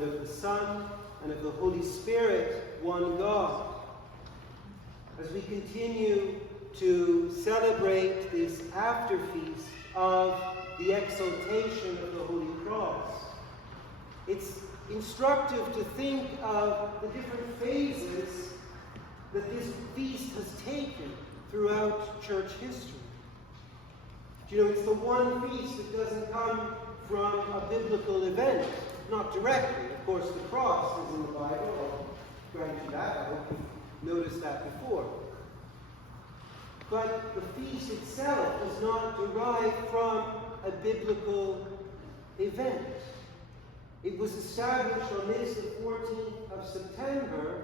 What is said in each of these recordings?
and of the Son, and of the Holy Spirit, one God. As we continue to celebrate this after-feast of the Exaltation of the Holy Cross, it's instructive to think of the different phases that this feast has taken throughout church history. You know, it's the one feast that doesn't come from a biblical event, not directly. Of course, the cross is in the Bible. I'll grant you that. I hope you've noticed that before. But the feast itself is not derived from a biblical event. It was established on this, the 14th of September,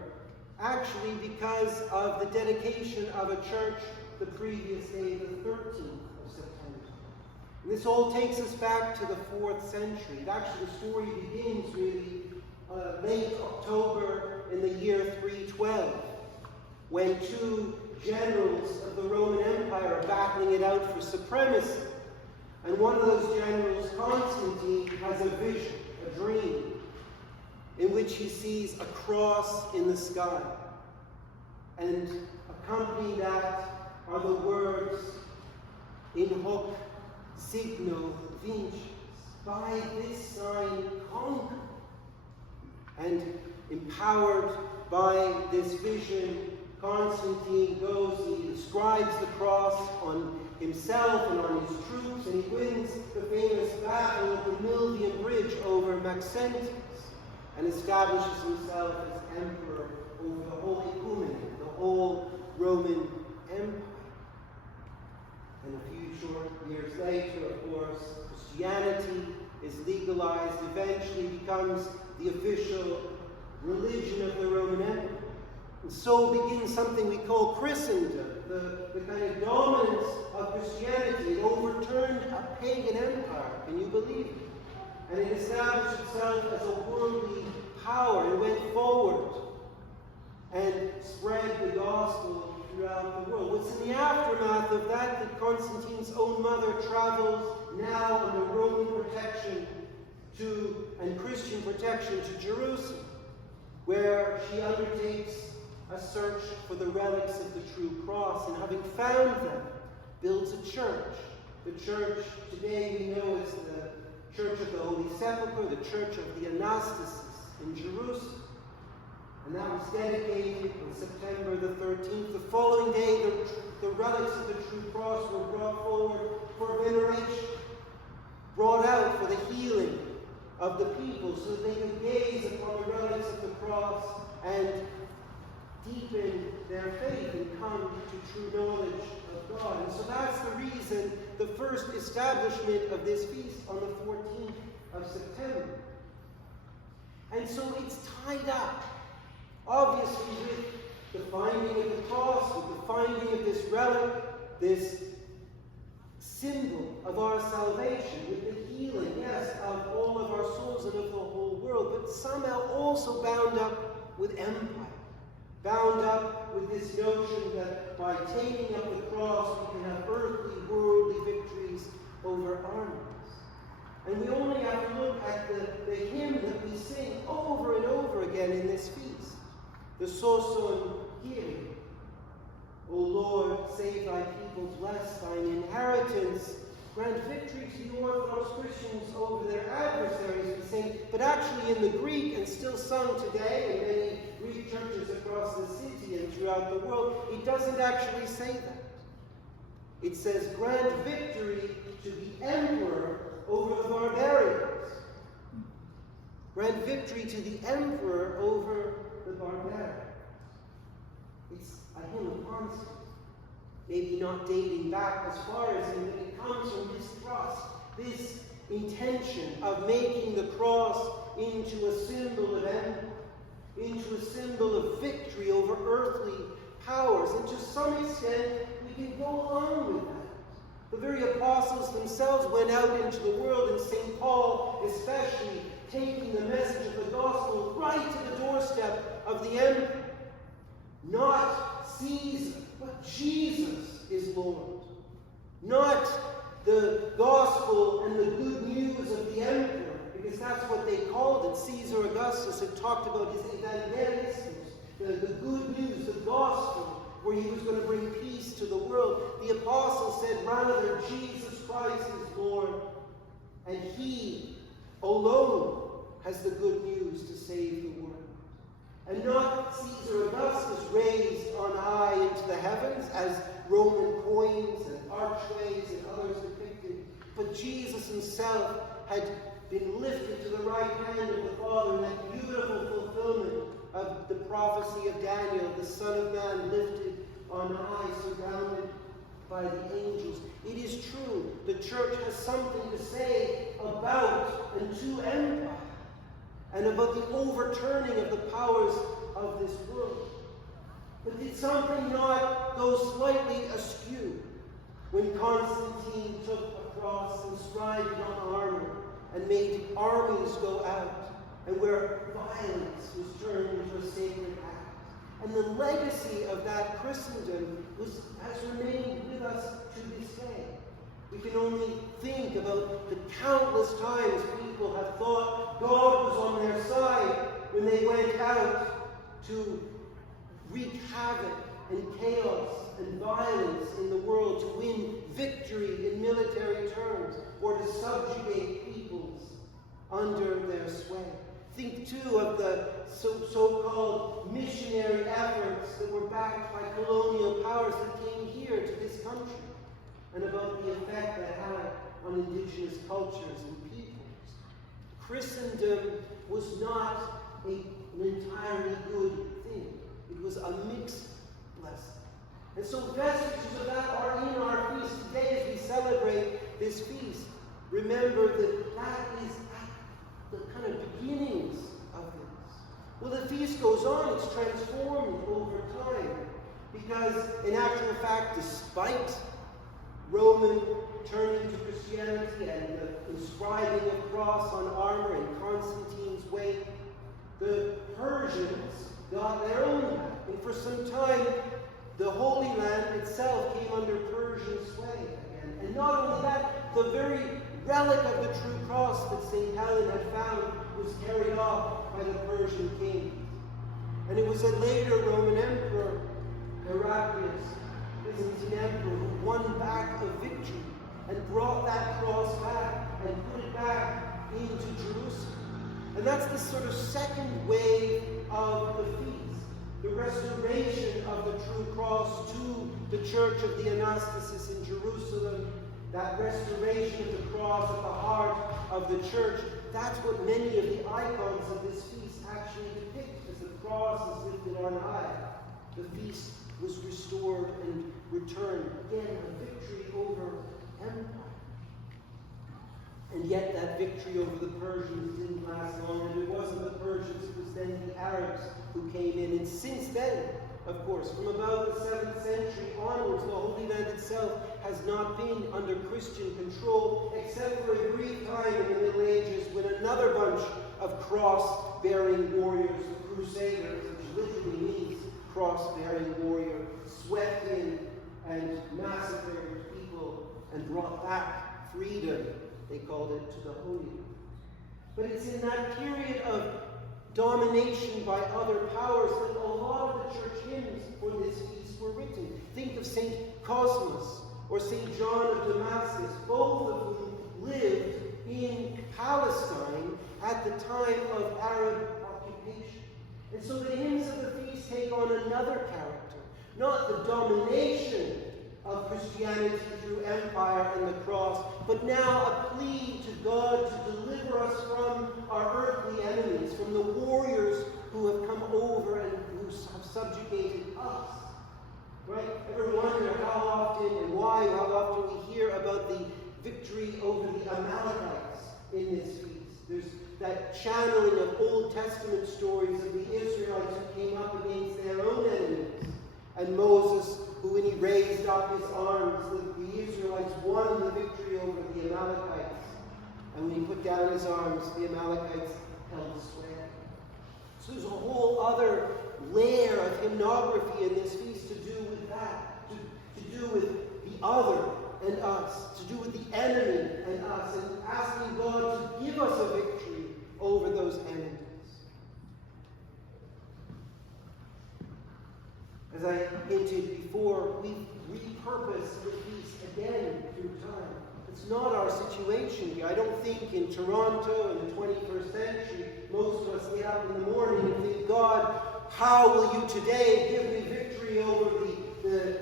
actually because of the dedication of a church the previous day, the 13th of September. And this all takes us back to the 4th century. Actually, the story begins really late October in the year 312, when two generals of the Roman Empire are battling it out for supremacy. And one of those generals, Constantine, has a vision, a dream, in which he sees a cross in the sky. And accompanying that are the words, in hoc signo vinces, by this sign conquer. And empowered by this vision, Constantine goes, he inscribes the cross on himself and on his troops, and he wins the famous battle of the Milvian Bridge over Maxentius, and establishes himself as emperor over the whole ecumenate, the whole Roman Empire. And a few short years later, of course, Christianity is legalized, eventually becomes the official religion of the Roman Empire. And so begins something we call Christendom, the kind of dominance of Christianity. It overturned a pagan empire, can you believe it? And it established itself as a worldly power. It went forward and spread the gospel throughout the world. What's in the aftermath of that Constantine's own mother travels now under Roman protection and Christian protection to Jerusalem, where she undertakes a search for the relics of the true cross, and having found them, builds a church. The church today we know is the Church of the Holy Sepulchre, the Church of the Anastasis in Jerusalem. And that was dedicated on September the 13th. The following day, the relics of the true cross were brought forward for veneration, brought out for the healing of the people, so that they could gaze upon the relics of the cross and deepen their faith and come to true knowledge of God. And so that's the reason, the first establishment of this feast on the 14th of September. And so it's tied up, obviously, with the finding of the cross, with the finding of this relic, this symbol of our salvation, with the healing, yes, of all of our souls and of the whole world, but somehow also bound up with empire. Bound up with this notion that by taking up the cross, we can have earthly, worldly victories over armies. And we only have to look at the hymn that we sing over and over again in this feast. The Soson Kyrie. O Lord, save thy people, bless thine inheritance. Grant victory to the Orthodox Christians over their adversaries, we sing. But actually in the Greek, and still sung today in many Greek churches across the city and throughout the world, it doesn't actually say that. It says, grant victory to the emperor over the barbarians. Grant victory to the emperor over the barbarians. It's a hymn of constancy. Maybe not dating back as far as him, but it comes from this trust, this intention of making the cross into a symbol of empire, into a symbol of victory over earthly powers. And to some extent, we can go along with that. The very apostles themselves went out into the world, and St. Paul especially, taking the message of the gospel right to the doorstep of the emperor. Not Caesar, but Jesus is Lord. Not the gospel and the good news of the emperor, because because that's what they called it. Caesar Augustus had talked about his evangelisms, the good news, the gospel, where he was going to bring peace to the world. The apostles said, rather, Jesus Christ is Lord, and he alone has the good news to save the world. And not Caesar Augustus raised on high into the heavens, as Roman coins and archways and others depicted, but Jesus himself had been lifted to the right hand of the Father in that beautiful fulfillment of the prophecy of Daniel, the Son of Man lifted on high, surrounded by the angels. It is true, the church has something to say about and to empire, and about the overturning of the powers of this world. But did something not go slightly askew when Constantine took a cross inscribed on armor and made armies go out, and where violence was turned into a sacred act? And the legacy of that Christendom has remained with us to this day. We can only think about the countless times people have thought God was on their side when they went out to wreak havoc and chaos and violence in the world, to win victory in military terms, or to subjugate peoples under their sway. Think, too, of the so-called missionary efforts that were backed by colonial powers that came here to this country, and about the effect that had on indigenous cultures and peoples. Christendom was not an entirely good thing. It was a mixed blessing. And so vestiges of that are in our feast today as we celebrate this feast. Remember that that is at the kind of beginnings of this. Well, the feast goes on. It's transformed over time. Because, in actual fact, despite Roman turning to Christianity and the inscribing of cross on armor in Constantine's wake, the Persians got their own back. And for some time, the Holy Land itself came under Persian sway again. And not only that, the very relic of the true cross that St. Helen had found was carried off by the Persian kings. And it was a later Roman emperor, Heraclius, Byzantine emperor, who won back a victory and brought that cross back and put it back into Jerusalem. And that's the sort of second wave of the feast, the restoration of the true cross to the Church of the Anastasis in Jerusalem, that restoration of the cross at the heart of the church. That's what many of the icons of this feast actually depict, as the cross is lifted on high. The feast was restored and returned. Again, a victory over empire. And yet that victory over the Persians didn't last long, and it wasn't the Persians, it was then the Arabs who came in. And since then, of course, from about the 7th century onwards, the Holy Land itself has not been under Christian control, except for a brief time in the Middle Ages when another bunch of cross-bearing warriors, the Crusaders, which literally means cross-bearing warrior, swept in and massacred people and brought back freedom, they called it, to the Holy Land. But it's in that period of domination by other powers that a lot of the church hymns for this feast were written. Think of St. Cosmas or St. John of Damascus, both of whom lived in Palestine at the time of Arab occupation. And so the hymns of the feast take on another character, not the domination of Christianity through empire and the cross, but now a plea to God to deliver us from our earthly enemies, from the warriors who have come over and who have subjugated us. Right? Ever wonder how often and why, how often we hear about the victory over the Amalekites in this feast? There's that channeling of Old Testament stories of the Israelites who came up against their own enemies. And Moses, who when he raised up his arms, the Israelites won the victory over the Amalekites. And when he put down his arms, the Amalekites held sway. So there's a whole other layer of hymnography in this feast to do with that, to do with the other and us, to do with the enemy and us, and asking God to give us a victory As I hinted before, we've repurposed the feast again through time. It's not our situation here. I don't think in Toronto in the 21st century, most of us get up in the morning and think, God, how will you today give me victory over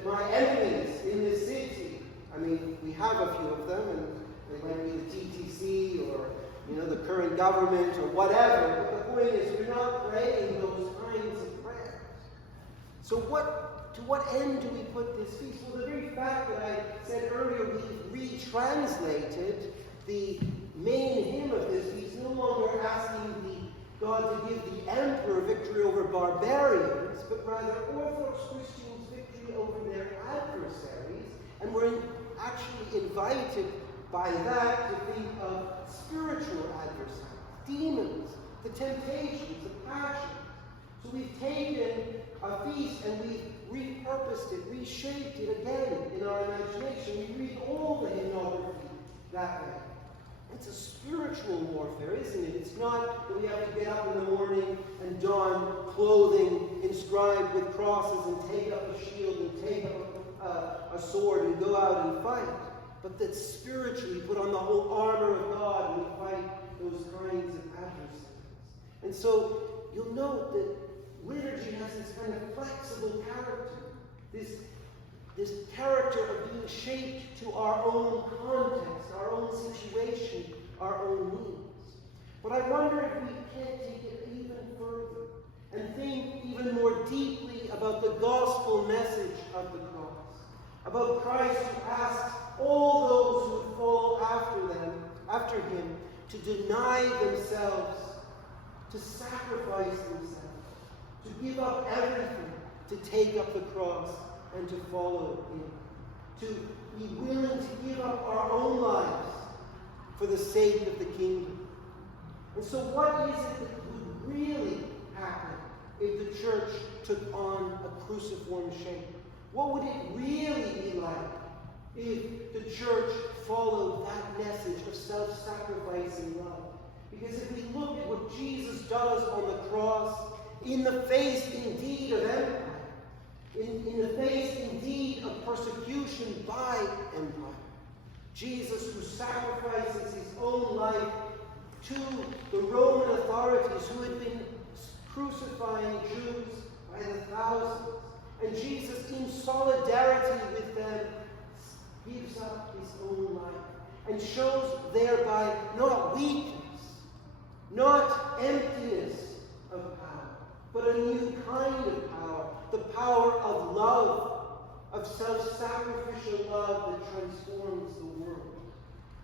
my enemies in this city? I mean, we have a few of them, and they might be the TTC or, the current government or whatever. But the point is, we're not praying those kinds of prayers. So to what end do we put this feast? Well, the very fact that I said earlier we've retranslated the main hymn of this feast, no longer asking God to give the emperor victory over barbarians, but rather Orthodox Christians victory over their adversaries. And we're actually invited by that to think of spiritual adversaries, demons, the temptations, the passions. So we've taken a feast and we've repurposed it, reshaped it again in our imagination. We read all the hymnography that way. It's a spiritual warfare, isn't it? It's not that we have to get up in the morning and don clothing inscribed with crosses and take up a shield and take up a sword and go out and fight. But that spiritually put on the whole armor of God and we fight those kinds of adversaries. And so you'll note that liturgy has this kind of flexible character. This character of being shaped to our own context, our own situation, our own needs. But I wonder if we can't take it even further and think even more deeply about the gospel message of the cross, about Christ who asks all those who would follow after him, to deny themselves, to sacrifice themselves, to give up everything, to take up the cross and to follow him, to be willing to give up our own lives for the sake of the kingdom. And so what is it that would really happen if the church took on a cruciform shape? What would it really be like if the church followed that message of self-sacrificing love? Because if we look at what Jesus does on the cross, in the face indeed of empire, in the face indeed of persecution by empire, Jesus, who sacrifices his own life to the Roman authorities who had been crucifying Jews by the thousands, and Jesus, in solidarity with them, gives up his own life and shows thereby not weakness, not emptiness of power, but a new kind of power, the power of love, of self-sacrificial love that transforms the world.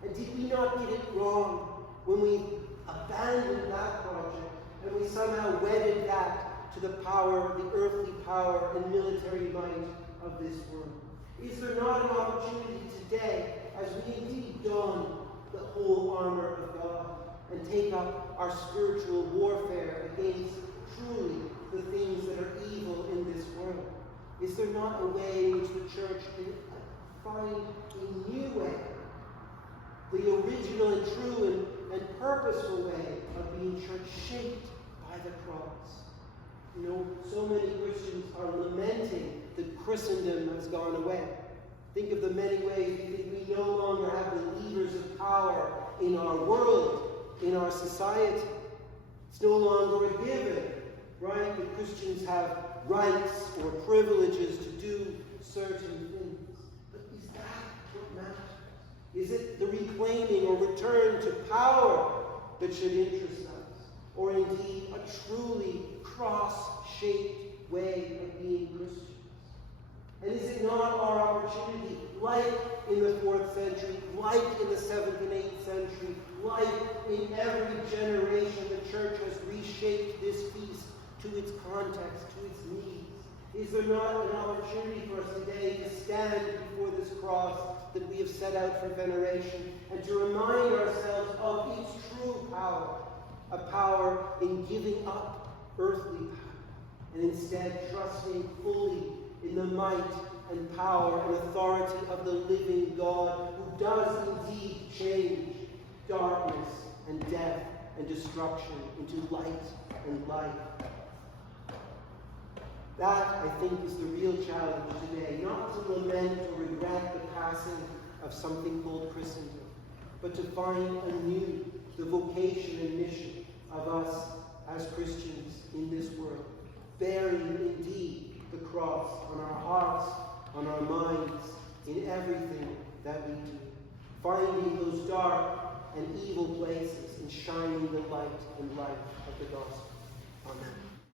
And did we not get it wrong when we abandoned that project and we somehow wedded that to the power, the earthly power and military might of this world? Is there not an opportunity today, as we indeed don the whole armor of God and take up our spiritual warfare against truly the things that are evil in this world? Is there not a way in which the church can find a new way, the original and true and purposeful way of being church shaped by the cross? You know, so many Christians are lamenting that Christendom has gone away. Think of the many ways we think we no longer have the levers of power in our world, in our society. It's no longer a given, right, that Christians have rights or privileges to do certain things. But is that what matters? Is it the reclaiming or return to power that should interest us? Or indeed a truly cross-shaped way of being Christians? And is it not our opportunity, like in the 4th century, like in the 7th and 8th century, like in every generation, the church has reshaped this feast to its context, to its needs? Is there not an opportunity for us today to stand before this cross that we have set out for veneration and to remind ourselves of its true power, a power in giving up earthly power and instead trusting fully in the might and power and authority of the living God, who does indeed change darkness and death and destruction into light and life? That, I think, is the real challenge today. Not to lament or regret the passing of something called Christendom, but to find anew the vocation and mission of us as Christians in this world, bearing indeed the cross on our hearts, on our minds, in everything that we do, finding those dark and evil places and shining the light and life of the gospel. Amen.